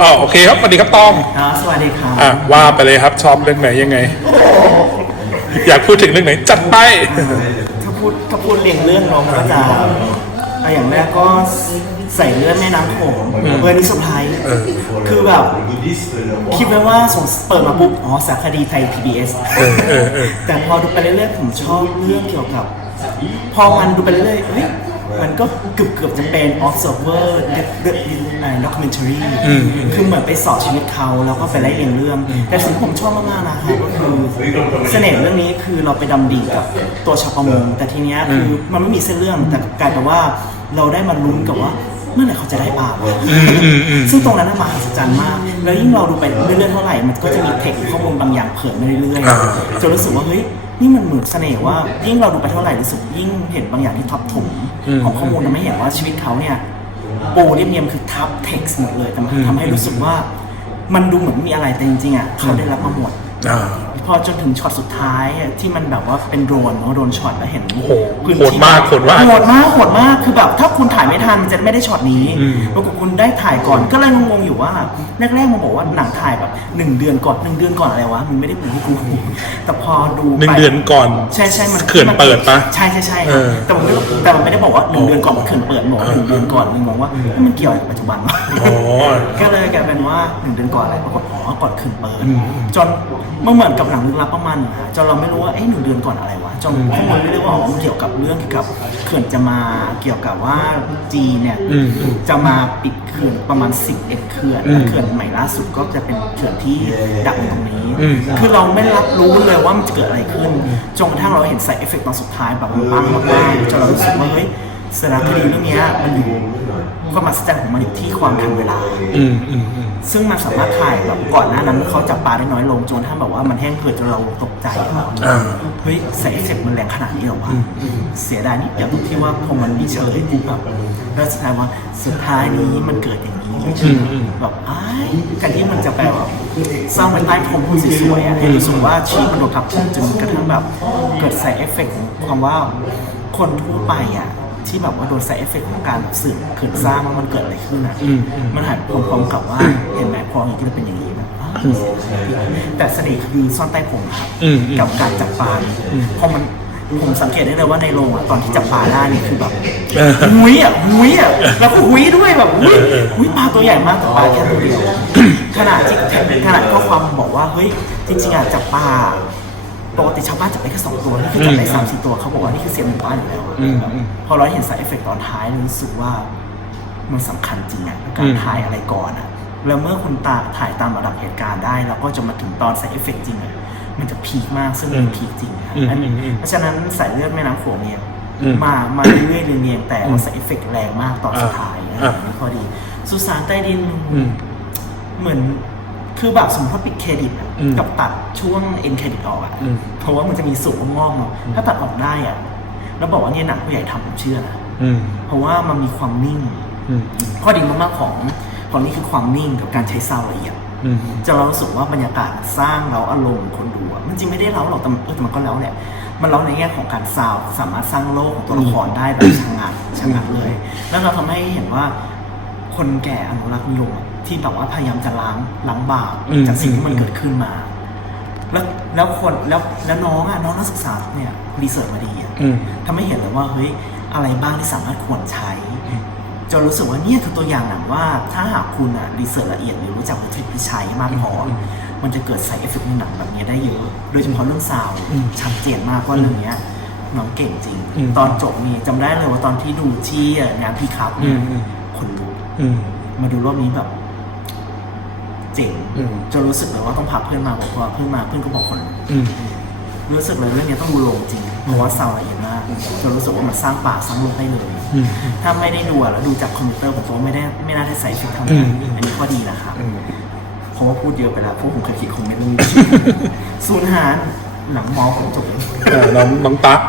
อ๋อโอเคครับสวัสดีครับตอมครับสวัสดีครับอะว่าไปเลยครับชอบเรื่องไหนยังไง อยากพูดถึงเรื่องไหนจัดไปถ้าพูดถ้าพูดเรียงเรื่องน้องก็จะเอาอย่างแรกก็ใส่เลือดแม่น้ำโขงเวอร์นี้สุดท้ายคือแบบ คิดไว้ว่าสงเปิดมาปุ๊บ อ๋อ สารคดีไทย PBS เออเออเออแต่พอดูไปเรื่อยๆผมชอบเรื่องเกี่ยวกับ พอมันดูไปเรื่อยๆเฮ้ย มันก็เกือบเกือบๆจะเป็น observer the the documentary คือเหมือนไปสอบชีวิตเขาแล้วก็ไปไล่เรียงเรื่อง แต่สิ่งที่ผมชอบมากๆนะครับก็คือเสน่ห์เรื่องนี้คือเราไปดำดิ่งกับตัวชาวประมงแต่ทีเนี้ยคือมันไม่มีเส้นเรื่องแต่กลายเป็นว่าเราได้มาลุ้นกับว่าเมื่อไหร่เขาจะได้ปลาวะซึ่งตรงนั้นน่ะมหัศจรรย์มาก แล้วยิ่งเราดูไปเรื่อยๆเท่าไหร่ มันก็จะมีเทคข้อมูลบางอย่างเผยมาเรื่อยอ่าๆจนรู้สึกว่าเฮ้ย นี่มันเหมือนเสน่ห์ว่า ยิ่งเราดูไปเท่าไหร่รู้สึกยิ่งเห็นบางอย่างที่ทับถมของข้อมูลทำให้เห็นว่าชีวิตเขาเนี่ยปูเรียบเรียมคือทับเท็กซ์หมดเลยแต่มันทำให้รู้สึกว่า มันดูเหมือนมีอะไรแต่จริงๆอะเขาได้รับมาหมด อ่า พอจนถึงช็อตสุดท้ายอะที่มันแบบว่าเป็นโดรนเนาะโดรนช็อตแล้วเห็นโอ้โหพื้นโหดที่มากโหดมากโหดมากโหดมากคือแบบถ้าคุณถ่ายไม่ทันมันจะไม่ได้ช็อตนี้ปรากฏคุณได้ถ่ายก่อนก็เลยงงๆอยู่ว่าแรกๆมันบอกว่าหนังถ่ายแบบหนึ่งเดือนก่อนหนึ่งเดือนก่อนอะไรวะมันไม่ได้เป็นที่กูแต่พอดูหนึ่งไป เดือนก่อน ใช่ใช่มันเขื่อนเปิดปะใช่ใช่ใช่เออแต่มันไม่แต่มันไม่ได้บอกว่าหนึ่งเดือนก่อนมันเขื่อนเปิดบอกว่าหนึ่งเดือนก่อนเลยงงว่ามันเกี่ยวอะไรกับปัจจุบันวะอ๋อก็เลยกลายเป็นว่าหนึ่งเดือนก่อนอะไรปรากฏอ๋อก่อนคืนเปิด จนมันเหมือนกับหนังลึกลับประมาณหนึงอะจนเราไม่รู้ว่าเอ๊ะหนึ่งเดือนก่อนอะไรวะจนข้อมูลไม่ได้ว่าอ๋อมันเกี่ยวกับเรื่องเกี่ยวกับเขื่อนจะมาเกี่ยวกับว่าจีนเนี่ยอืมจะมาปิดเขื่อนประมาณ 11 เขื่อนและเขื่อนใหม่ล่าสุดก็จะเป็นเขื่อนที่ดักอยู่ตรงนี้อืมคือเราไม่รับรู้เลยว่ามันจะเกิดอะไรขึ้นจนกระทั่งเราเห็นใส่เอฟเฟกต์ตอนสุดท้ายแบบมันปังมากๆจนเรารู้สึกว่าเฮ้ยสารคดีเรื่องเนี้ยมันอยู่ ความมหัศจรรย์ของมันอยู่ที่ความทันเวลา อืมอืมอืมซึ่งมันสามารถถ่ายแบบก่อนหน้านั้นเขาจับปลาได้น้อยลงจนถ้าแบบว่ามันแห้งเกิดจนเราตกใจอะอ่า เฮ้ยใส่เอฟเฟกต์มันแรงขนาดนี้เหรอวะเสียดายนิดเดียวตรงที่ว่าพอมันมีเฉลยปุ๊บแบบแล้วสุดท้ายว่าสุดท้ายนี้มันเกิดอย่างนี้แบบอ้ายการที่มันจะไปแบบสร้างไว้ใต้พรมผู้สวยๆอะให้รู้สึกว่าชีวิตมันโดนทับถมจนกระทั่งแบบ เกิดใส่เอฟเฟกต์ของความว่าคนทั่วไปอะ ที่แบบว่าโดนใส่เอฟเฟกต์ของการสื่อเกิดสร้างว่ามันเกิดอะไรขึ้นอะมันหายพร้อมๆกับว่าเห็นไหมพออย่างที่เราเป็นอย่างนี้แบบอ้าวแต่เสน่ห์คือซ่อนใต้ผมครับอืมอืมกับการจับปลาพอมันผมสังเกตได้เลยว่าในโรงอะตอนที่จับปลาได้นี่คือแบบเออหุยอะหุยอะแล้วก็หุยด้วยแบบหุยหุยปลาตัวใหญ่มากแต่ปลาแค่ตัวเดียวขนาดที่ขนาดข้อความบอกว่าเฮ้ยจริงๆอะจับปลา ปกติชาวบ้านจับได้แค่สองตัวนี่คือจับได้สามสี่ตัวเขาบอกว่านี่คือเสียงหมู่บ้านอยู่แล้วอะอืมอืม พอเราเห็นสายเอฟเฟกต์ตอนท้ายเรารู้สึกว่ามันสำคัญจริงอะการถ่ายอะไรก่อนอะแล้วเมื่อคุณตาถ่ายตามระดับเหตุการณ์ได้ แล้วก็จะมาถึงตอนใส่เอฟเฟกต์จริงอะมันจะพีคมากซึ่งมันพีคจริงอะอืมอันนี้อืมอืมเพราะฉะนั้นสายเลือดแม่น้ำโขงเนี่ยอืมมามาเรื่อยๆเรียงๆแต่ว่าใส่เอฟเฟกต์แรงมากตอนสุดท้ายนะอ่า อันนี้ข้อดีสุสานใต้ดิน อืม เหมือน คือแบบสมมติว่าปิดเครดิตอะอืมกับตัดช่วงเอ็นเครดิตออกอะอืม เพราะว่ามันจะมีสูงงอกๆเนาะถ้าตัดออกได้อะแล้วบอกว่าเนี่ยหนังผู้ใหญ่ทำผมเชื่อนะอืมเพราะว่ามันมีความนิ่ง อืมข้อดีมากๆของของนี่คือความนิ่งกับการใช้ซาวด์ละเอียด อืม จะเรารู้สึกว่าบรรยากาศสร้างเราอารมณ์คนดูอะมันจริงไม่ได้เล้าหรอกแต่เออแต่มันก็เล้าแหละมันเล้าในแง่ของการซาวด์สามารถสร้างโลกของตัวละครได้แบบชะงักชะงักเลย แล้วเราทำให้เห็นว่าคนแก่อนุรักษ์นิยมอะ ที่แบบว่าพยายามจะล้างล้างบาปอืมจากสิ่งที่มันอืมเกิดขึ้นมา แล้วแล้วคนแล้วแล้วน้องอะน้องนักศึกษาเนี่ยรีเสิร์ชมาดีอะอืมทำให้เห็นเลยว่าเฮ้ยอะไรบ้างที่สามารถควรใช้จนรู้สึกว่าเนี่ยคือตัวอย่างหนังว่าถ้าหากคุณอะรีเสิร์ชละเอียดหรือรู้จักวิธีที่ใช้มากพออมันจะเกิดไซเอฟเฟกต์ในหนังแบบนี้ได้เยอะ โดยเฉพาะเรื่องซาวด์อืมชัดเจนมากว่าเรื่องเนี้ยน้องเก่งจริงอืมตอนจบนี่จำได้เลยว่าตอนที่ดูที่งานพีคัพเนี่ยอืมอืมคนลุกอืมมาดูรอบนี้แบบ เจ๋งอืม จนรู้สึกเลยว่าต้องพาเพื่อนมาบอกว่าเพื่อนมาเพื่อนก็บอกคนลุกอืม รู้สึกเลยเรื่องนี้ต้องดูโรงจริง เพราะว่าซาวด์ละเอียดมากจนรู้สึกว่ามันสร้างป่าสร้างโลกได้เลย อืม ถ้าไม่ได้ดูอะแล้วดูจากคอมพิวเตอร์ผมว่าไม่ได้ไม่น่าได้ใส่ชุดทำอืงานมอันนี้ข้อดีนะครับอืม เพราะว่าพูดเยอะไปแล้วเพราะผมเคยคิดคอมเมนต์นี้ซูนย์หารหนังมอผมจบ เออน้องน้องตั๊ก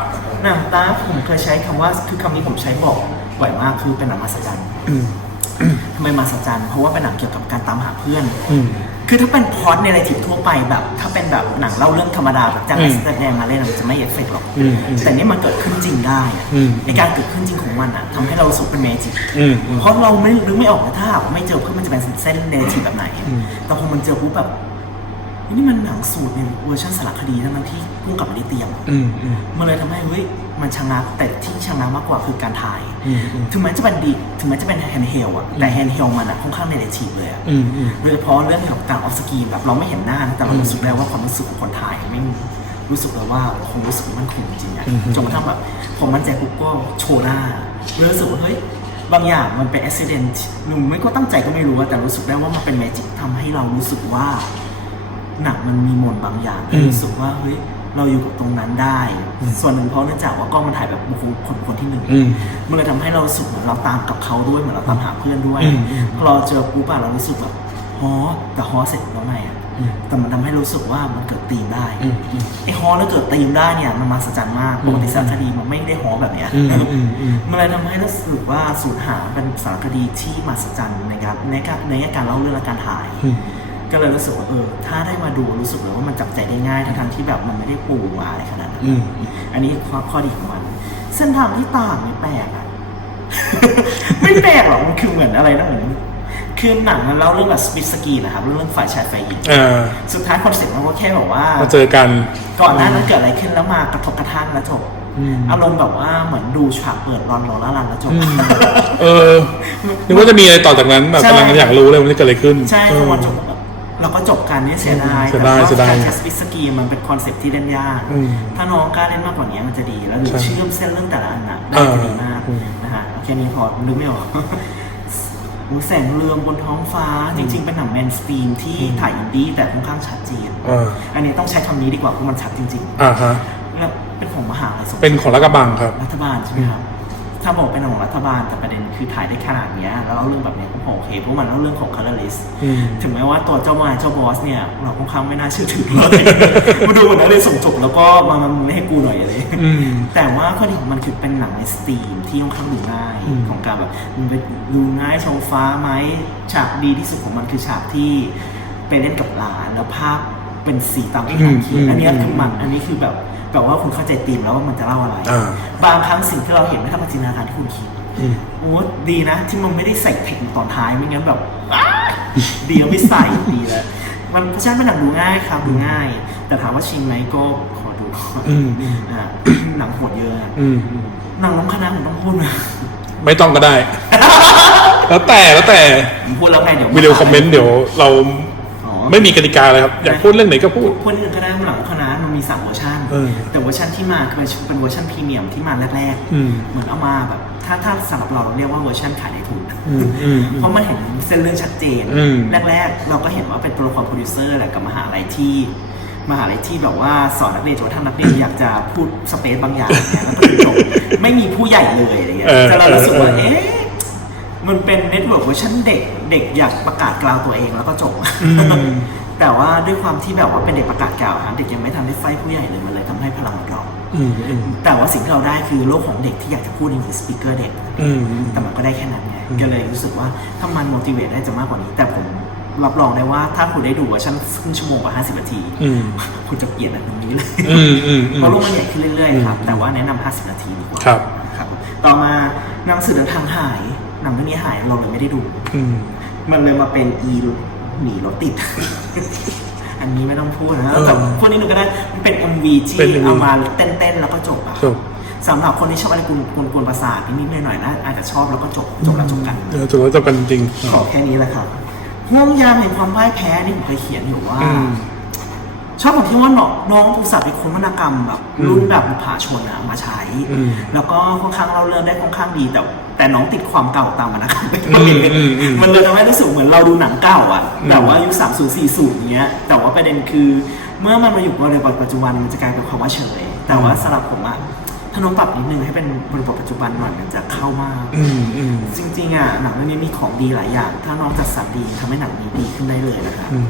หนังตาผมเคยใช้คำว่าคือคำนี้ผมใช้บอกบ่อยมากคือเป็นหนังมหัศจรรย์อืม ทำไมมหัศจรรย์เพราะว่าเป็นหนังเกี่ยวกับ การตามหาเพื่อนอืมคือถ้าเป็นพล็อดในอะไรทิทั่วไปแบบ ถ้าเป็นแบบหนังเล่าเรื่องธรรมดาแบบจ้างนักแสดงมาเล่นอะมันจะไม่เอฟเฟกต์หรอกอืมอืมแต่นี่มันเกิดขึ้นจริงได้อะอืมในการเกิดขึ้นจริงของมันอะทำให้เรารู้สึกเป็นเมจิกอืมอืมเพราะเราไม่นึกไม่ออกนะถ้าหากไม่เจอเพื่อมันจะเป็นเส้นเนทีแบบไหนอืมแต่พอมันเจอปุ๊บแบบนี่มันหนังสูตรในเวอร์ชันสารคดีทั้งๆที่พุ่งกลับมาได้เตรียมอะอืมอืมมันเลยทำให้เฮ้ย มันชะงักแต่ที่ชะงักมากกว่าคือการถ่ายอืมอืมถึงแม้จะเป็นดีถึงแม้จะเป็นแฮนด์เฮลอะแต่แฮนด์เฮลมันอะค่อนข้างเนเรทีฟเลยอะอืมอืมโดยเฉพาะเรื่องเกี่ยวกับการออฟสกรีนแบบเราไม่เห็นหน้านะแต่เรารู้สึกได้ว่าความรู้สึกของคนถ่ายไม่งรู้สึกเลยว่าคงรู้สึกมันคงจริงอะอืมจนกระทั่งแบบผมมั่นใจปุ๊บก็โชว์หน้าเลยรู้สึกว่าเฮ้ยบางอย่างมันเป็นอุบิเหตุหนูไม่ก็ตั้งใจก็ไม่รู้อะแต่รู้สึกได้ว่ามันเป็นแมจิกทำให้เรารู้สึกว่าหนังมันมีมนต์บางอย่างอืมรู้สึกว่าเฮ้ย เราอยู่กับตรงนั้นได้ ส่วนหนึ่งเพราะเนื่องจากว่ากล้องมันถ่ายแบบบุคคลคนคนที่หนึ่งอืมมันเลยทำให้เรารู้สึกเหมือนเราตามกับเขาด้วยเหมือนเราตามหาเพื่อนด้วยอืมอืมพอเราเจอปุ๊บอะเรารู้สึกแบบฮอแต่ฮอเสร็จแล้วไงอะอืม แต่มันทำให้รู้สึกว่ามันเกิดตีมได้ อืมอืม ไอ้ฮอแล้วเกิดตีมได้เนี่ยมันมหัศจรรย์มากปกติสารคดีมันไม่ได้ฮอแบบเนี้ย อืมอืมอืม มันเลยทำให้รู้สึกว่าสูญหาเป็นสารคดีที่มหัศจรรย์ในการในการในการเล่าเรื่องและการถ่าย อืม ก็เลยรู้สึกว่าเออถ้าได้มาดูรู้สึกเลยว่ามันจับใจได้ง่ายทั้งๆที่แบบมันไม่ได้ปูมาอะไรขนาดนั้นอืม อันนี้ข้อข้อดีของมัน เส้นทางที่ต่างไม่แปลกอะ ไม่แปลกหรอกมันคือเหมือนอะไรนะเหมือนคือหนังมันเล่าเรื่องแบบสปิดสกีนะครับเรื่องเรื่องฝ่ายชายฝ่ายหญิงอ่าสุดท้ายคอนเซ็ปต์มันก็แค่แบบว่า มาเจอกัน ก่อนหน้านั้นเกิดอะไรขึ้นแล้วมากระทบกระทั่งแล้วจบอืม อารมณ์แบบว่าเหมือนดูฉากเปิดรอนรอแล้วรันแล้วจบอืมเออนึกว่าจะมีอะไรต่อจากนั้นแบบใช่ กำลังอยากรู้เลยมันจะเกิดอะไรขึ้นใช่เอพออมันจบ แบบเราก็จบกันเนี่ยเสียดายเสียดายแต่เสียดายการใช้สปิสกีมันเป็นคอนเซ็ปต์ที่เล่นยากอืมถ้าน้องกล้าเล่นมากกว่านี้มันจะดี แล้วหรือใช่เชื่อมเส้นเรื่องแต่ละอันน่ะเอได้อจะดีมากอืมนะฮะโอเคนี้พอนึกไม่ออกหูแสงเรืองบนท้องฟ้าจริง ๆ เป็นหนังแมนสตรีมที่ถ่ายอินดี้แต่ค่อนข้างชัดเจนเอออันนี้ต้องใช้คำนี้ดีกว่าเพราะมันชัดจริงอ่าฮะๆแล้วเป็นของมหาลัยสงเป็นของรักกระบังครับรัฐบาลใช่ไหมครับ ถ้าบอกเป็นของรัฐบาลแต่ประเด็นคือถ่ายได้ขนาดเนี้ยแล้วเล่าเรื่องแบบเนี้ยผมโอเคเพราะมันเล่าเรื่องของ colorless อืมถึงแม้ว่าตัวเจ้ามายเจ้าบอสเนี่ยเราค่อนข้างไม่น่าเชื่อถือเลยมาดูเหมือนอะไรส่งจบแล้วก็มามาไม่ให้กูหน่อยอะไรอืมแต่ว่าข้อดีของมันคือเป็นหนังในสตรีมที่ค่อนข้างดูง่ายอืมของการแบบมันเป็นดูง่ายโชว์ฟ้าไหมฉากดีที่สุดของมันคือฉากที่ไปเล่นกับหลานแล้วภาพเป็นสีตามที่ตามคิดอันเนี้ยคือมันอันนี้คือแบบ แบบว่าคุณเข้าใจธีมแล้วว่ามันจะเล่าอะไร อ่า บางครั้งสิ่งที่เราเห็นไม่ทำเป็นจินตนาการที่คุณคิด อืม โอ้ดีนะ ที่มันไม่ได้ใส่เทคตอนท้ายไม่งั้นแบบอ้าดีแล้วไม่ใส่ดีแล้ว มันเพราะฉะนั้นเป็นหนังดูง่ายครับดูง่าย แต่ถามว่าชิงไหมก็ขอดูก่อนอืมอืมอ่าหนังโหดเยอะอะอืมอืมหนังน้องคณะผมต้องพูดไหมไม่ต้องก็ได้ แล้วแต่แล้วแต่ผมพูดแล้วไงเดี๋ยววิดีโอคอมเมนต์เดี๋ยวเราอ๋อ ไม่มีกติกาเลยครับ อยากพูดเรื่องไหนก็พูด พูดนิดนึงก็ได้หนังคณะมันมีสามเวอร์ชันเออแต่เวอร์ชันที่มาคือเป็นเวอร์ชันพรีเมียมที่มาแรกอืมเหมือนเอามาแบบ ถ้าถ้าสำหรับเราเราเรียกว่าเวอร์ชันขายในทุนอืมอืมเพราะมันเห็นเส้นเรื่องชัดเจน อืม แรกๆ เราก็เห็นว่าเป็นตัวละครโปรดิวเซอร์แหละกับมหาลัยที่มหาลัยที่แบบว่าสอนนักเรียนจนกระทั่งนักเรียนอยากจะพูดสเปซบางอย่างเนี่ยแล้วก็จบไม่มีผู้ใหญ่เลยอะไรเงี้ยเออแต่เรารู้สึกว่าเออเอ๊ะ มันเป็นเน็ตเวิร์กเวอร์ชันเด็กเด็กอยากประกาศกล่าวตัวเองแล้วก็จบอืมแต่ว่าด้วยความที่แบบว่าเป็นเด็กประกาศกล่าวฮะเด็กยังไม่ทันได้ไฟผู้ใหญ่เลยมันเลยทำให้พลังเราอืมอืมแต่ว่าสิ่งที่เราได้คือโลกของเด็กที่อยากจะพูดจริงๆสปีกเกอร์เด็กอืมแต่มันก็ได้แค่นั้นไงอืมก็เลยรู้สึกว่าถ้ามัน motivate ได้จะมากกว่านี้ แต่ผมรับรองได้ว่าถ้าคุณได้ดูเวอร์ชันครึ่งชั่วโมงกว่า50นาทีอืมคุณจะเปลี่ยนแบบนี้เลยอืมอืมอืมเพราะโลกมันใหญ่ขึ้นเรื่อยๆครับอืมแต่ว่าแนะนำ50นาทีดีกว่าครับครับ ต่อมาหนังสือเดินทางหาย หนังเรื่องนี้หายเราเลยไม่ได้ดู อืม มันเลยมาเป็นอีหนีรถติด อันนี้ไม่ต้องพูดนะเออแต่พูดนิดนึงก็ได้มันเป็น MV ที่เป็น MV เอามาเต้นๆแล้วก็จบอะจบสำหรับคนที่ชอบอะไรกวนๆกวนๆประสาทนิดๆหน่อยๆนะอาจจะชอบแล้วก็จบจบแล้วจบกัน เออจบแล้วจบกันจริงขอแค่นี้แหละครับห่วงยามแห่งความพ่ายแพ้นี่ผมเคยเขียนอยู่ว่า อืม ชอบตรงที่ว่าน้องน้องอุตส่าห์เป็นคนวรรณกรรมแบบอืมรุ่นแบบบุพาชนอะมาใช้ อืมแล้วก็ค่อนข้างเล่าเรื่องได้ค่อนข้างดีแต่ แต่น้องติดความเก่าตามวรรณกรรมไปอืมอืมอืมมันเลยทำให้รู้สึกเหมือนเราดูหนังเก่าอะอืมแบบว่ายุคสามศูนย์สี่ศูนย์อย่างเงี้ย แต่ว่าประเด็นคือเมื่อมันมาอยู่ในบริบทปัจจุบันมันจะกลายเป็นความว่าเฉย แต่ว่าสำหรับผมอะถ้าน้องปรับนิดนึงให้เป็นบริบทปัจจุบันหน่อยมันจะเข้ามากอืมอืมจริงๆอะหนังเรื่องนี้มีของดีหลายอย่าง ถ้าน้องจัดสรรดีทำให้หนังนี้ดีขึ้นได้เลยนะคะอืม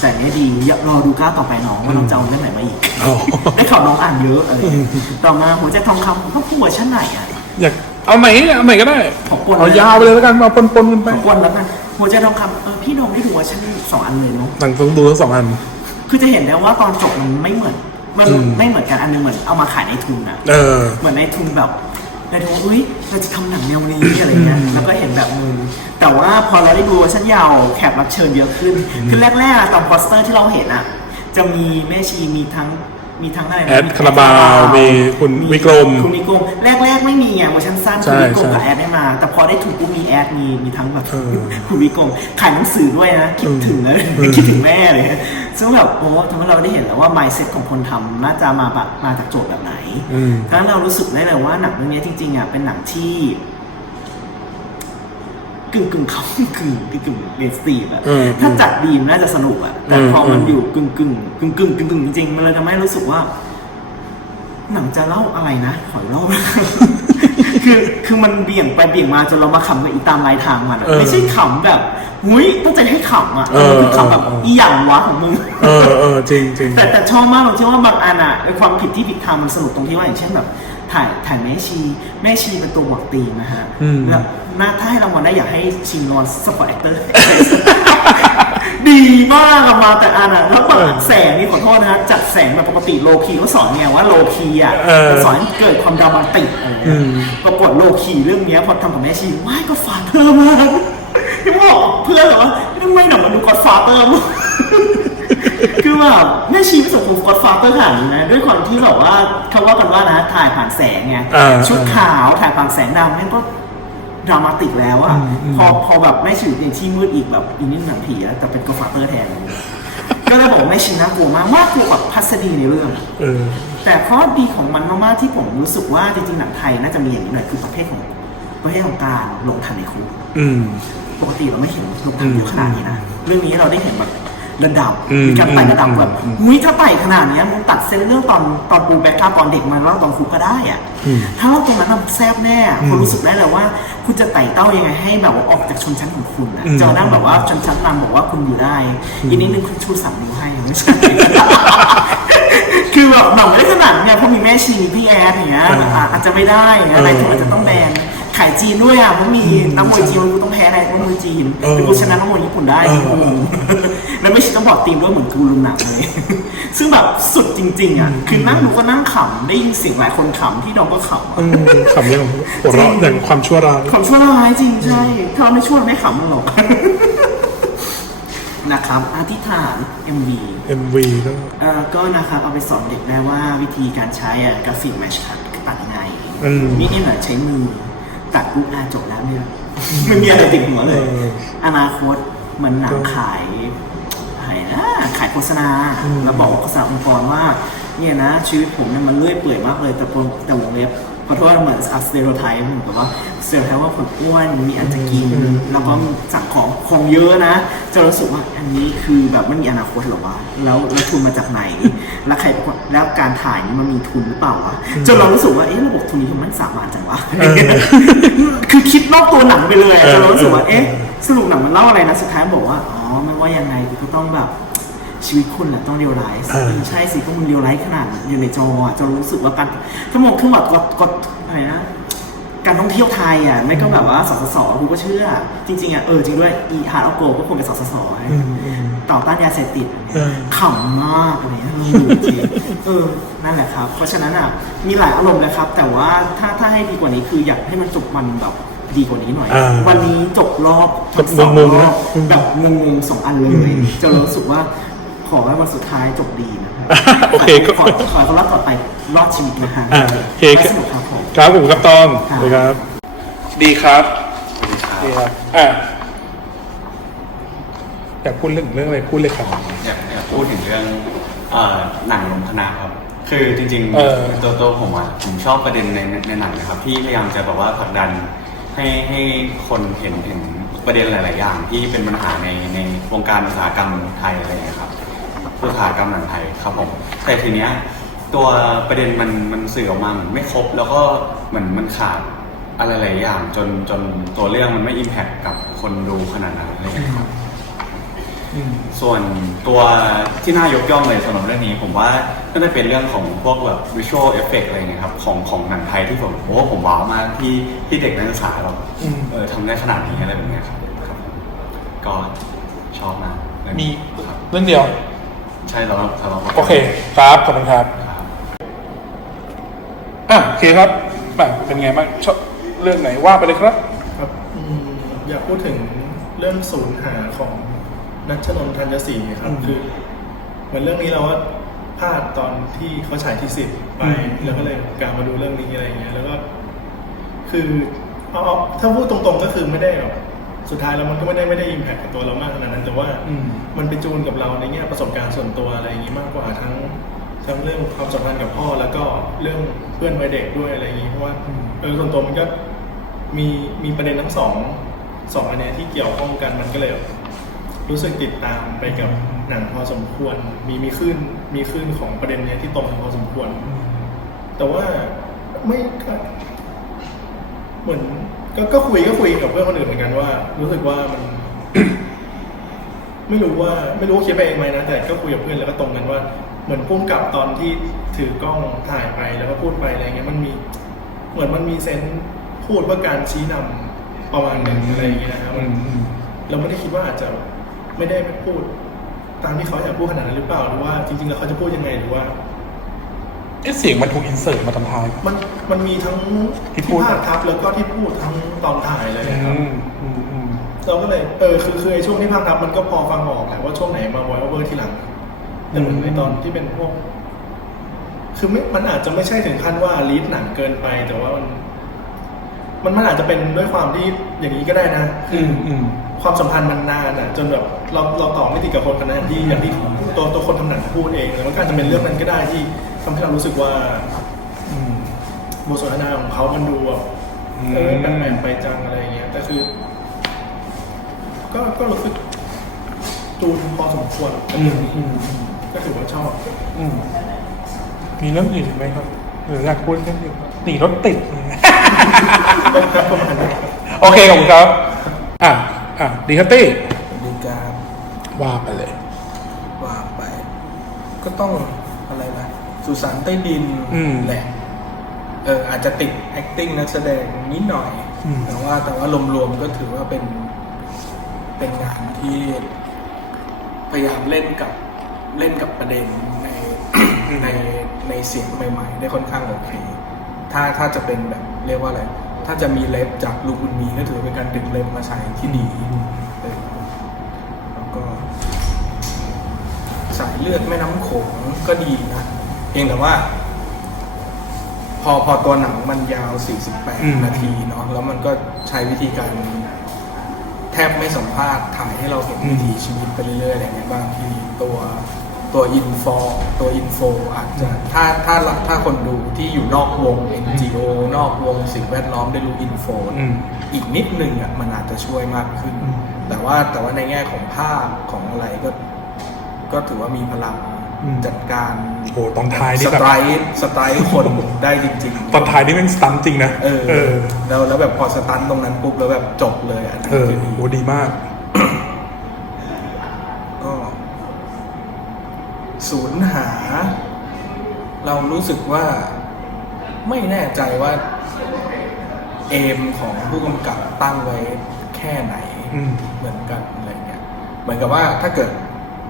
แต่เนี้ยดีอย่ารอดูก้าวต่อไปน้องว่าน้องจะเอาเรื่องไหนมาอีกอ๋อได้ข่าวน้องอ่านเยอะอะไรอย่างเงี้ยต่อมาหัวใจทองคำเขาพูดเวอร์ชันไหนอะอยาก เอาใหม่เอาใหม่ก็ได้ขอบคุณเอายาวไปเลยแล้วกันเอาปนปนๆกันไปขอบคุณแล้วกันหัวใจทองคำเออพี่โดมได้ดูเวอร์ชันสองอันเลยเนาะหนังต้องดูทั้งสองอัน คือจะเห็นได้ว่าตอนจบมันไม่เหมือน มันอืมไม่เหมือนกันอันหนึงเหมือนเอามาขายในทุนอะเออเหมือนในทุนแบบในทุนว่าอุ้ยเราจะทำหนังแนวนี้อะไรเงี้ยแล้วก็เห็นแบบนึงแต่ว่าพอเราได้ดูเวอร์ชันยาวแขกรับเชิญเยอะขึ้นคือแรกๆอะตอนโปสเตอร์ที่เราเห็นอะจะมีแม่ชีมีทั้ง มีทั้งอะไรนะแอดมีคาราบาวมีคุณวิกรม คุณวิกรมแรกๆไม่มีไงเวอร์ชันสั้นใช่คุณวิกรมกับใช่แอดได้มา แต่พอได้ถูกปุ๊บมีแอดมีมีทั้งแบบเออคุณวิกรมขายหนังสือด้วยนะคิดถึงเลยอืมคิดถึงแม่เลยซึ่งแบบโอ้ทำให้เราได้เห็นแล้วว่า mindset ของคนทำน่าจะมาแบบมาจากโจทย์แบบไหน อืมถ้าเรารู้สึกได้เลยว่าหนังเรื่องนี้จริงๆอะเป็นหนังที่ กึ่งกึ่งเขากึ่งกึ่งกึ่งเมสตีมอะอืมถ้าจัดดีมน่าจะสนุกอะแต่อืมพอมันอืม อยู่กึ่งกึ่งกึ่งกึ่งกึ่งกึ่งจริงๆมันเลยทำให้รู้สึกว่า หนังจะเล่าอะไรนะขออีกรอบคือคือมันเบี่ยงไปเบี่ยงมาจนเรามาขำกับอีตามลายทางมันอะเออไม่ใช่ขำแบบหุยตั้งใจให้ขำอะเออ คือขำแบบเอออีหยังวะของมึง เออเออจริงจริง แต่แต่ชอบมากตรงที่ว่าบางอันอะไอความผิดที่ผิดทางมันสนุกตรงที่ว่าอย่างเช่นแบบ ถ่ายถ่ายแม่ชี แม่ชีเป็นตัวบวกตีมนะฮะอืมแบบน่าถ้าให้รางวัลได้อยากให้ชิงรางวัลสปอร์ตแอคเตอร์ดีมากอะมาแต่อันอะแล้วแบบแสงนี่ขอโทษนะฮะจัดแสงแบบปกติโลคีก็สอนเนี่ยว่าโลคีอะเออสอนให้เกิดความดรามาติกอะไรอืเงี้ยมปรากฏโลคีเรื่องเนี้ยพอทำกับแม่ชีว้ายก็ฟาเธอร์มากที่บอกเพื่อนเหรอว่าทำไมหนังมันดูกอดฟาเตอร์มาก คือแบบแม่ชีประสบความกอดฟาเตอร์ขนาดนี้นะด้วยความที่แบบว่าเขาว่ากันว่านะถ่ายผ่านแสงไงอ่าชุดขาวถ่ายผ่านแสงดำแม่งก็ดรามาติกแล้วอะอืมอืม พอพอแบบแม่ชีอยู่ในที่มืดอีกแบบอีกนิดหนังผีอะแต่เป็นกอดฟาเตอร์แทนก็เลยบอกว่าแม่ชีน่ากลัวมากมากกลัวกว่าพัสดีในเรื่อง เออ แต่ข้อดีของมันมากๆที่ผมรู้สึกว่าจริงๆหนังไทยน่าจะมีอย่างนี้หน่อยคือประเภทของประเภทของการลงทันในคุก อืม ปกติเราไม่เห็นลงทันเยอะขนาดนี้นะ เรื่องนี้เราได้เห็นแบบ ระดับอืมมีการไต่ระดับอืมแบบอืมหุ้ยถ้าไต่ขนาดเนี้ยมึงตัดเส้นเรื่องตอนตอนปูแบ็กกราวด์ตอนเด็กมาเล่าตอนคุกก็ได้อะอืมถ้าเล่าตรงนั้นมันแซบแน่อืมคุณรู้สึกได้เลยว่า คุณจะไต่เต้ายังไงให้แบบว่าออกจากชนชั้นของคุณนะอืมจะนั่งแบบว่าชนชั้นนำบอกว่าคุณอยู่ได้อีกนิดนึงคุณชูสามนิ้วให้ไม่ใช่คือแบบหนังไม่ได้ขนาดเนี่ยเพราะมีแม่ชีมีพี่แอดอย่างเงี้ยเอออะอาจจะไม่ได้อย่างเงี้ยอะไรเออถึงอาจจะต้องแบนขายจีนด้วยอะเพราะมีนักมวยจีนกูต้องแพ้อะไรนักมวยจีนเออแต่กูชนะนักมวยญี่ปุ่นได้ เออกูงงแล้วไม่ใช่ต้องบอกทีมด้วยเหมือนกูลุมหนักเลย ซึ่งแบบสุดจริง ๆอะคือนั่งดูก็นั่งขำได้ยินเสียงหลายคนขำที่น้องก็ขำอะอืมขำยังหัวเราะอย่างความชั่วร้าย ขำชั่วร้ายจริงใช่ถ้าเราไม่ช่วยไม่ขำมันหรอก นะครับอธิษฐาน MV MV ก็ เอ่อก็นะครับเอาไปสอนเด็กได้ว่าวิธีการใช้อะกราฟิกแมชคัดตัดยังไงอืมนี่นี่หน่อยใช้มือ ตัดปุ๊บอาจบแล้วเนี่ยไม่มีอะไรติดหัวเลย เอออนาคตเหมันหนังขายอะไร นะขายโฆษณาอืมแล้วบอกโฆษณาองค์กรว่า เนี่ยนะ ชีวิตผมเนี่ยมันเลื่อยเปื่อยมากเลย แต่ปนแต่วงเล็บขอโทษเหมือนอัสเตโรไทป์เหมือนกับว่าสเตโรไทป์ว่าคนอ้วนมีอันจะกิน แล้วก็สั่งของของเยอะนะจะรู้สึกว่าอันนี้คือแบบไม่มีอนาคตเหรอวะแล้วแล้วทุนมาจากไหน แล้วใครเป็นคนแล้วการถ่ายนี่มันมีทุนหรือเปล่าวะจนเรารู้สึกว่าเอ๊ะระบบทุนนี้มันสามารถจังวะเออคือคิดนอกตัวหนังไปเลยอะเออจนเรารู้สึกว่าเอ๊ะสรุปหนังมันเล่าอะไรนะสุดท้ายบอกว่าอ๋อมันว่ายังไงคือก็ต้องแบบ ชีวิตคุณแหละต้องเรียลไลฟ์เออ ใช่สิก็มึงเรียลไลฟ์ขนาดอยู่ในจออะจนรู้สึกว่าการถ้ามองขึ้นแบบกดกดอะไรนะ การท่องเที่ยวไทยอะไม่ก็แบบว่าสสสกูก็เชื่อ จริง ๆอะเออจริงด้วยอีฮาร์ดออโกก็ควรเป็นสสสอืมอืมต่อต้านยาเสพติดเออ ขำมากอะไรเลยจริงเออนั่นแหละครับ เพราะฉะนั้นอะมีหลายอารมณ์เลยครับ แต่ว่าถ้าถ้าให้ดีกว่านี้คืออยากให้มันจบมันแบบดีกว่านี้หน่อย อ่าวันนี้จบรอบจบสองงงๆรนะ อบอืมแบบ งงๆสองอันเลอืยมจะรู้สึกว่า ขอให้วันสุดท้ายจบดีนะครับโอเคก็ขอขอให้คนรอดต่อไปรอดชีวิตนะฮะอ่าโอเค ให้สนุกครับผม ครับผมครับตองครับดีครับ ดีครับ ดีครับ อะอยากพูดเรื่องเรื่องอะไรพูดเลยครับ อยากอยากพูดถึงเรื่องเอ่อหนังลงคณะครับ คือจริงเออ ๆตัวตัวผมอะผมชอบประเด็นในในหนังนะครับที่พยายามจะแบบว่าผลักดันให้ให้คนเห็นถึงประเด็นหลาย ๆ อย่างที่เป็นปัญหาในในวงการอุตสาหกรรมไทยอะไรอย่างเงี้ยครับ อุตสาหกรรมหนังไทยครับผมแต่ทีเนี้ยตัวประเด็นมันมันสื่อออกมาเหมือนไม่ครบ แล้วก็เหมือนมันขาดอะไรหลายอย่างจนจนตัวเรื่องมันไม่อิมแพคกับคนดูขนาดนั้นอะไรอย่างเลยครับส่วนตัวที่น่ายกย่องเลยสำหรับเรื่องนี้ ผมว่าก็จะเป็นเรื่องของพวกแบบ visual effect อะไรเงี้ยครับของของหนังไทยที่ผมโอ้ผมว้าวมากที่ที่เด็กนักศึกษาเราอืมเออทำได้ขนาดนี้อะไรแบบเนี้ยครับครับผมก็ชอบมากมีครับเรื่องเดียว ใช่เราเราโอเคครับ ขอบคุณครับครับอะโอเคครับแบบเป็นไงบ้างชอบเรื่องไหนว่าไปเลยครับ ครับอืมอยากพูดถึงเรื่องสูญหาของนัชชนนท์ธัญศรีครับอืมคือเหมือนเรื่องนี้เราว่าพลาดตอนที่เขาฉายที่สิบไปอืมแล้วก็เลยกลับมาดูเรื่องนี้อะไรอย่างเงี้ยแล้วก็ คือเอาเอาถ้าพูดตรงๆก็คือไม่ได้แบบ สุดท้ายแล้วมันก็ไม่ได้ไม่ได้อิมแพคกับตัวเรามากขนาดนั้น แต่ว่าอืมมันไปจูนกับเราในแง่ประสบการณ์ส่วนตัวอะไรอย่างงี้มากกว่าทั้งทั้งเรื่องความสัมพันธ์กับพ่อแล้วก็เรื่องเพื่อนวัยเด็กด้วยอะไรอย่างงี้เพราะว่าอืมเออส่วนตัวมันก็มีมีประเด็นทั้งสองสองอันเนี้ยที่เกี่ยวข้องกันมันก็เลยรู้สึกติดตามไปกับหนังพอสมควร มีมีขึ้นมีขึ้นของประเด็นเนี้ยที่ตรงกันพอสมควร แต่ว่าไม่ก็เหมือน ก็ก็คุยก็คุยกับเพื่อนคนอื่นเหมือนกันว่า รู้สึกว่ามัน ไม่รู้ว่า ไม่รู้ว่าคิดไปเองไหมนะแต่ก็คุยกับเพื่อนแล้วก็ตรงกันว่า เหมือนพุ่มกับตอนที่ถือกล้องถ่ายไปแล้วก็พูดไปอะไรเงี้ยมันมี เหมือนมันมีเซนส์พูดว่าการชี้นำประมาณหนึ่งอะไรอย่างเงี้ยนะครับอืมอืมเราไม่ได้คิดว่าอาจจะไม่ได้พูด ตามที่เขาอยากพูดขนาดนั้นหรือเปล่าหรือว่าจริงๆแล้วเขาจะพูดยังไงหรือว่า เอ๊ะเสียงมันถูกอินเสิร์ตมาตอนท้าย มันมันมีทั้งที่ที่พูด ภาคทับแล้วก็ที่พูดทั้งตอนถ่ายเลยอืนะครับมอืมอืม เราก็เลยเออคือคือไอ้ช่วงที่ภาคทับมันก็พอฟังออกแหละว่าช่วงไหนมาไวโอเวอร์ทีหลัง แต่เหมือนในตอนที่เป็นพวก คือไม่มันอาจจะไม่ใช่ถึงขั้นว่าลีดหนังเกินไป แต่ว่ามัน มันมันอาจจะเป็นด้วยความที่อย่างนี้ก็ได้นะ อืมอืม ความสัมพันธ์มันนานอะ จนแบบเราเราต่อไม่ติดกับคนคนนั้นที่อย่างที่ ตัวตัวคนทำหนังพูดเองแล้วมันก็อาจจะเป็นเรื่องนั้นก็ได้ที่ทำให้เรารู้สึกว่าอืมบทสนทนาของเขามันดูแบบอืมเออแปลกๆไปจังอะไรอย่างเงี้ยแต่คือ ก็ก็รู้สึกจูนพอสมควรอืมอืมอืมก็ถือว่าชอบอืมมีเรื่องอื่นอีกไหมครับ หรืออยากพูดเรื่องอื่นหนีรถติดก็ประมาณนั้นโอเคขอบคุณครับ อะ อะ ดีครับตี้ดีการว่าไปเลยว่าไป ก็ต้องอะไรนะสุสานใต้ดินอืม แหละเอออาจจะติด acting นักแสดงนิดหน่อย อืม แต่ว่าแต่ว่ารวมๆก็ถือว่าเป็น เป็นงานที่พยายามเล่นกับเล่นกับประเด็นใน ในในเสียงใหม่ๆ ได้ค่อนข้างโอเค ถ้าถ้าจะเป็นแบบเรียกว่าอะไร ถ้าจะมีเล็บจากลูกบุญมีก็ถือเป็นการดึงเล็บมาใช้ที่ดีเออแล้วก็ สาย เลือดแม่น้ำโขงก็ดีนะเพียงแต่ว่า พอพอตัวหนังมันยาว อืม 48 นาทีเนาะแล้วมันก็ใช้วิธีการ แทบไม่สัมภาษณ์ถ่ายให้เราเห็นวิถีชีวิตไปเรื่อยๆอะไรเงี้ยบางทีตัวตัวอินโฟตัวอินโฟอาจจะถ้าถ้าถ้าคนดูที่อยู่นอกวง NGO นอกวงสิ่งแวดล้อมได้รู้อินโฟ อืม อีกนิดนึงอะมันอาจจะช่วยมากขึ้น อืม แต่ว่าแต่ว่าในแง่ของภาพของอะไรก็ ก็ถือว่ามีพลังอืม จัดการโหตอนท้ายนี่สแบบไตร์สไตร์คนได้จริง ๆ ตอนท้ายนี่แม่งสตันจริงนะเออเออแล้วแล้วแบบพอสตันตรงนั้นปุ๊บแล้วแบบจบเลยอะเออคือดีโหดีมาก ก็ศูนย์หา เรารู้สึกว่าไม่แน่ใจว่า เอมของผู้กำกับตั้งไว้แค่ไหน อืม เหมือนกันอะไรเงี้ย เหมือนกับว่าถ้าเกิด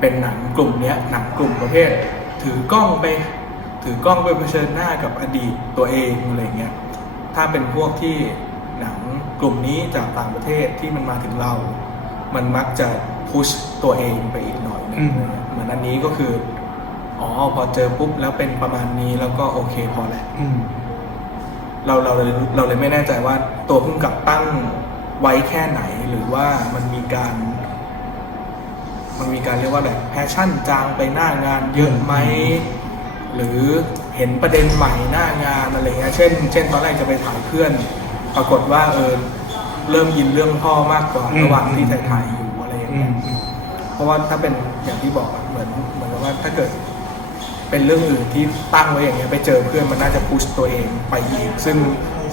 เป็นหนังกลุ่มเนี้ยหนังกลุ่มประเภท ถือกล้องไปถือกล้องไปเผชิญหน้ากับอดีตตัวเองอะไรเงี้ยถ้าเป็นพวกที่หนังกลุ่มนี้จากต่างประเทศที่มันมาถึงเรา มันมักจะพุชตัวเองไปอีกหน่อยหนึงอืมอะไรเงี้ยเหมือนอันนี้ก็คือ อ๋อพอเจอปุ๊บแล้วเป็นประมาณนี้แล้วก็โอเคพอแหละอืมเราเราเลยเราเลยไม่แน่ใจว่าตัวพุ่งกับตั้งไว้แค่ไหนหรือว่ามันมีการ มันมีการเรียกว่าแบบแพชชั่นจางไปหน้างานเยอะไหมหรือเห็นประเด็นใหม่หน้างานอะไรเงี้ยเช่น เช่นตอนแรกจะไปถ่ายเพื่อน ปรากฏว่าเออเริ่มยินเรื่องพ่อมากกว่าอืมระหว่างที่ถ่ายถ่ายๆอยู่อะไรอย่างอืเงี้มยอืมเพราะว่าถ้าเป็นอย่างที่บอกอะเหมือนเหมือนกับว่าถ้าเกิดเป็นเรื่องอื่นที่ตั้งไว้อย่างเงี้ยไปเจอเพื่อนมันน่าจะพุชตัวเองไปอีกซึ่ง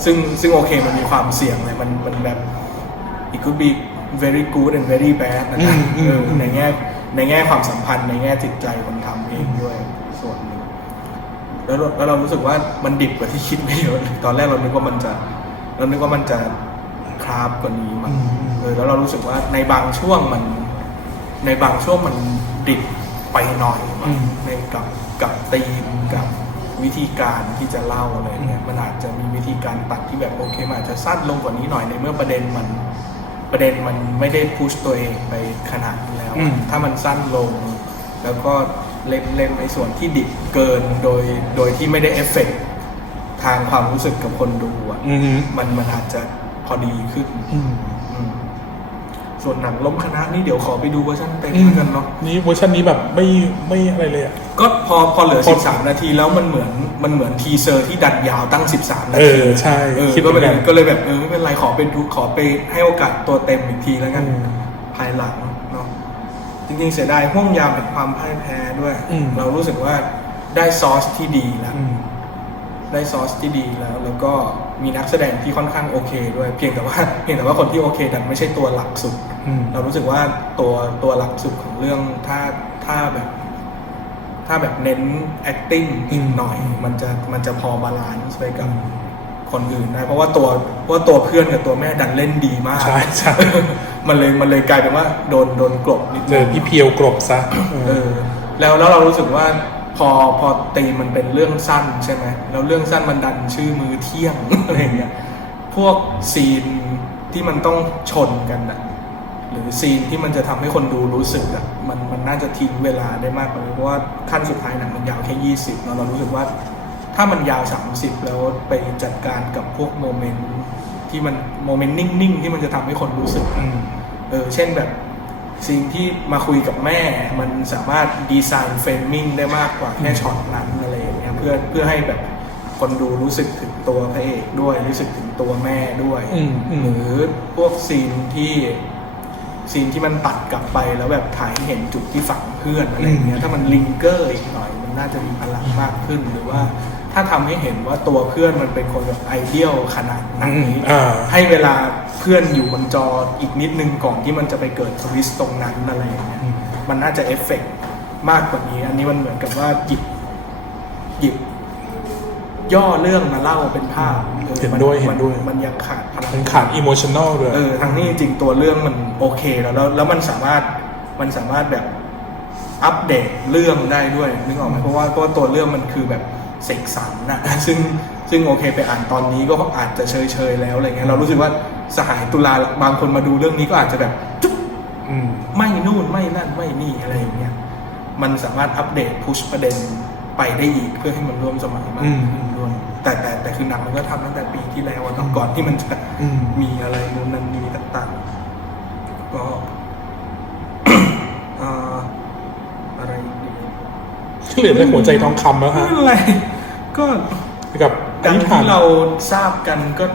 ซึ่งซึ่งโอเคมันมีความเสี่ยงเลยมันมันแบบ it could be very good and very bad นะอืนะมอืม เอออืมในแง่ในแง่ความสัมพันธ์ในแง่จิตใจคนทำเองด้วยส่วนหนึ่งแล้วเราแล้วเรารู้สึกว่ามันดิบกว่าที่คิดไม่เยอะเลยตอนแรกเรานึกว่ามันจะ เรานึกว่ามันจะคราฟกว่านี้มันอืม เออแล้วเรารู้สึกว่าในบางช่วงมัน ในบางช่วงมันดิบไปหน่อยมันในกับกับธีมกับวิธีการที่จะเล่าอะไรเงี้ยมันอาจจะมีวิธีการตัดที่แบบโอเคมันอาจจะสั้นลงกว่านี้หน่อยในเมื่อประเด็นมัน ประเด็นมันไม่ได้พุชตัวเองไปขนาดนั้นแล้ว อืม ถ้ามันสั้นลง แล้วก็เล่นเล่นในส่วนที่ดิบเกินโดยโดยที่ไม่ได้เอฟเฟกต์ทางความรู้สึกกับคนดูอะอืมมันมันอาจจะพอดีขึ้น อืมอืม ส่วนหนังล้มคณะนี่เดี๋ยวขอไปดูเวอร์ชันเต็มอืมแล้วกันเนาะนี่เวอร์ชันนี้แบบไม่ไม่อะไรเลยอะก็พอพอเหลือพอ13 นาทีแล้วมันเหมือนมันเหมือนทีเซอร์ที่ดันยาวตั้ง 13 นาเอทีอใช่เออคิดเหก็มืเลอนยกันก็เลยแบบเออไม่เป็นไรขอไปดูขอไปให้โอกาสตัวเต็มอีกทีแล้วกันอืมภายหลังเนาะจริงๆเสียดายห่วงยามแห่งความพ่ายแพ้ด้วยอืมเรารู้สึกว่าได้ซอสที่ดีแล้วอืมได้ซอสที่ดีแล้ว แล้วก็มีนักแสดงที่ค่อนข้างโอเคด้วย เพียงแต่ว่าเพียงแต่ว่าคนที่โอเคดันไม่ใช่ตัวหลักสุดอืม เรารู้สึกว่าตัวตัวหลักสุดของเรื่องถ้าถ้าแบบ ถ้าแบบเน้น acting อีกหน่อย มันจะมันจะพอบาลานซ์ไปกับคนอื่นได้เพราะว่าตัวเพราะว่าตัวเพื่อนกับตัวแม่ดันเล่นดีมากใช่ใช่มันเลยมันเลยกลายเป็นว่าโดนโดนกลบนิดเจนึองพี่เพียวกรบซะเออ แล้วแล้วเรารู้สึกว่าพอพอตีมันเป็นเรื่องสั้นใช่ไหมแล้วเรื่องสั้นมันดันชื่อมือเที่ยงอะไรอย่างเงี้ยพวกซีนที่มันต้องชนกันอะ หรือซีนที่มันจะทำให้คนดูรู้สึกอะมันมันน่าจะทิ้งเวลาได้มากกว่านี้เพราะว่าขั้นสุดท้ายหนังมันยาวแค่ยี่สิบแล้วเรารู้สึกว่า ถ้ามันยาวสามสิบแล้วไปจัดการกับพวกโมเมนต์ที่มันโมเมนต์นิ่งๆที่มันจะทำให้คนรู้สึกอืมเออเช่นแบบสิ่งที่มาคุยกับแม่ มันสามารถดีไซน์เฟรมมิ่งได้มากกว่าแค่ช็อตนั้นอะไรอย่างเงี้ยเพื่อเพื่อให้แบบคนดูรู้สึกถึงตัวพระเอกด้วยรู้สึกถึงตัวแม่ด้วยอืมอืมหรือพวกซีนที่ ซีนที่มันตัดกลับไปแล้วแบบถ่ายให้เห็นจุดที่ฝังเพื่อนอะไรอย่างเงี้ยถ้ามันลิงเกอร์อีกหน่อย มันน่าจะมีพลังมากขึ้นหรือว่าถ้าทำให้เห็นว่าตัวเพื่อนมันเป็นคนแบบไอเดียลขนาดไหนอืมอ่าให้เวลาเพื่อนอยู่บนจออีกนิดนึงก่อนที่มันจะไปเกิดทวิสต์ตรงนั้นอะไรอย่างเงี้ยอืมมันน่าจะเอฟเฟกต์มากกว่านี้ อันนี้มันเหมือนกับว่าหยิบหยิบ ย่อเรื่องมาเล่าเป็นภาพออเห็นมัด้วยเห็นมัด้วย มันยังขาดพลังมันขาดอิโมชันแนลด้วยเออทั้งนี้จริงๆตัวเรื่องมันโอเคแล้วแล้วแล้วมันสามารถมันสามารถแบบอัปเดตเรื่องได้ด้วยนึกออกไหมเพราะว่าเพราะว่าตัวเรื่องมันคือแบบเสกสรรนะซึ่งซึ่งโอเคไปอ่านตอนนี้ก็อาจจะเฉยเฉยๆแล้วอะไรเงี้ยเรารู้สึกว่าสหายตุลาบางคนมาดูเรื่องนี้ก็อาจจะแบบจุ๊บอืมไม่นู่นไม่นั่นไม่นี่อะไรอย่างเงี้ยมันสามารถอัปเดตพุชประเด็นไปได้อีกเพื่อให้มันร่วมสมัยมากขึ้นด้วย แต่แต่แต่คือหนังมันก็ทำตั้งแต่ปีที่แล้วอะเนาะก่อนที่มันจะอืม มีอะไรนู่นนั่นนี่ต่างๆ ก็ เอ่ออะไรดีเหลือแต่หัวใจทองคำแล้วไม่ฮะเป็นไรก็ กับอดังธิษฐานที่เราทราบกันก็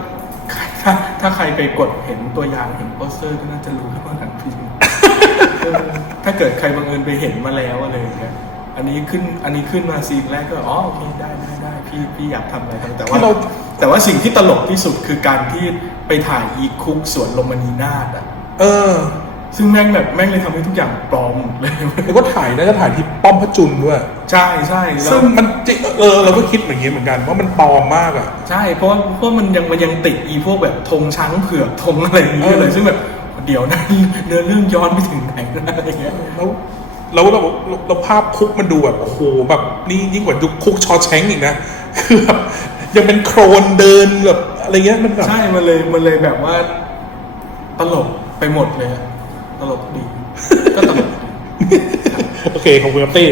ถ้าถ้าใครไปกดเห็นตัวอย่างเห็นโปสเตอร์ก็น่าจะรู้ว่าหนังพิมพ์เออถ้าเกิดใครบังเอิญไปเห็นมาแล้วอะไรอย่างเงี้ยอันนี้ขึ้นอันนี้ขึ้นมาซีนแรกก็อ๋อโอเคได้ได้ได้ พี่พี่อยากทำอะไรทำแต่ว่าที่เราแต่ว่าสิ่งที่ตลกที่สุดคือการที่ไปถ่ายอีคุกสวนลมณีนาฏอะ เออ ซึ่งแม่งแบบแม่งเลยทำให้ทุกอย่างปลอมหมดเลย แล้วก็ถ่ายน่าจะถ่ายที่ป้อมพระจุลด้วย ใช่ใช่แล้ว ซึ่งมันจริงเออเราก็คิดอย่างนี้เหมือนกันว่ามันปลอมมากอะ ใช่เพราะว่าเพราะมันยังมันยังติดอีพวกแบบธงช้างเผือกธงอะไรอย่างเงี้ยเออเลยซึ่งแบบเดี๋ยวนะเนื้อเรื่องย้อนไปถึงไหนนะอะไรเงี้ยแล้วแล้วเราเราเราภาพคุกมันดูแบบโอ้โหแบบนี่ยิ่งกว่ายุคคุกชอแชงก์อีกนะ คือแบบยังเป็นโครนเดินแบบอะไรเงี้ยมันแบบใช่ มันเลยมันเลยแบบว่า ตลกไปหมดเลยอะตลกดี ก็ตลกดีโอเคขอบคุณครับเต้